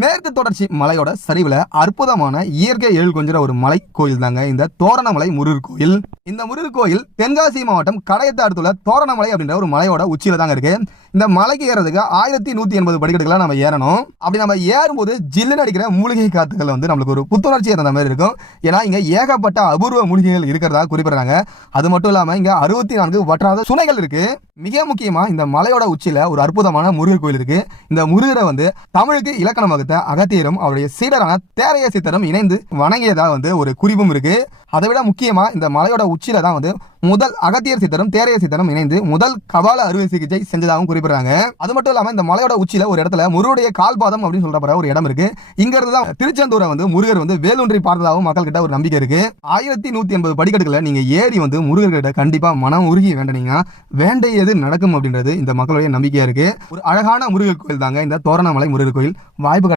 மேற்கு தொடர்ச்சி மலையோட சரிவுல அற்புதமான இயற்கை எழில் கொஞ்சம் ஒரு மலை கோயில் தாங்க இந்த தோரணமலை முருகர் கோயில். இந்த முருகர் கோயில் தென்காசி மாவட்டம் கடையத்தை அடுத்துள்ள தோரணமலை அப்படின்ற ஒரு மலையோட உச்சியில தாங்க இருக்கு. இந்த மலைக்கு ஏறதுக்கு 1180 படிக்கட்டுகளை நம்ம ஏறணும். அப்படி நம்ம ஏறும்போது ஜில்லுன்னு அடிக்கிற மூலிகை காத்துக்கள் வந்து நம்மளுக்கு ஒரு புத்துணர்ச்சி இருந்த மாதிரி இருக்கும். ஏன்னா இங்க ஏகப்பட்ட அபூர்வ மூலிகைகள் இருக்கிறதா குறிப்பிடுறாங்க. அது மட்டும் இல்லாம இங்க 64 வற்றாத சுனைகள் இருக்கு. மிக முக்கியமா இந்த மலையோட உச்சியில ஒரு அற்புதமான முருகர் கோயில் இருக்கு. இந்த முருகரை வந்து தமிழுக்கு இலக்கணம் வகுத்த அகத்தியரும் அவருடைய சீடரான தேரைய சித்தரும் இணைந்து வணங்கியதா வந்து ஒரு குறிப்பும் இருக்கு. அதை விட முக்கியமா இந்த மலையோட உச்சியில தான் வந்து முதல் அகத்தியர் சித்தரும் தேரைய சித்தரும் இணைந்து முதல் கபால அறுவை சிகிச்சை செஞ்சதாகவும் குறிப்பிடுறாங்க. அது மட்டும் இல்லாம இந்த மலையோட உச்சியில ஒரு இடத்துல முருகருடைய கால்பாதம் அப்படின்னு சொல்ற ஒரு இடம் இருக்கு. இங்க இருந்து தான் திருச்செந்தூரை வந்து முருகர் வந்து வேலூன்றி பார்த்ததாகவும் மக்கள் கிட்ட ஒரு நம்பிக்கை இருக்கு. 1180 படிக்கட்டுகளை நீங்க ஏறி வந்து முருகர் கிட்ட கண்டிப்பா மனம் உருகி வேண்டனீங்க வேண்டியது நடக்கும் அப்படின்றது இந்த மக்களுடைய நம்பிக்கையா இருக்கு. ஒரு அழகான முருகர் கோயில் தாங்க இந்த தோரணமலை முருகர் கோயில். வாய்ப்பு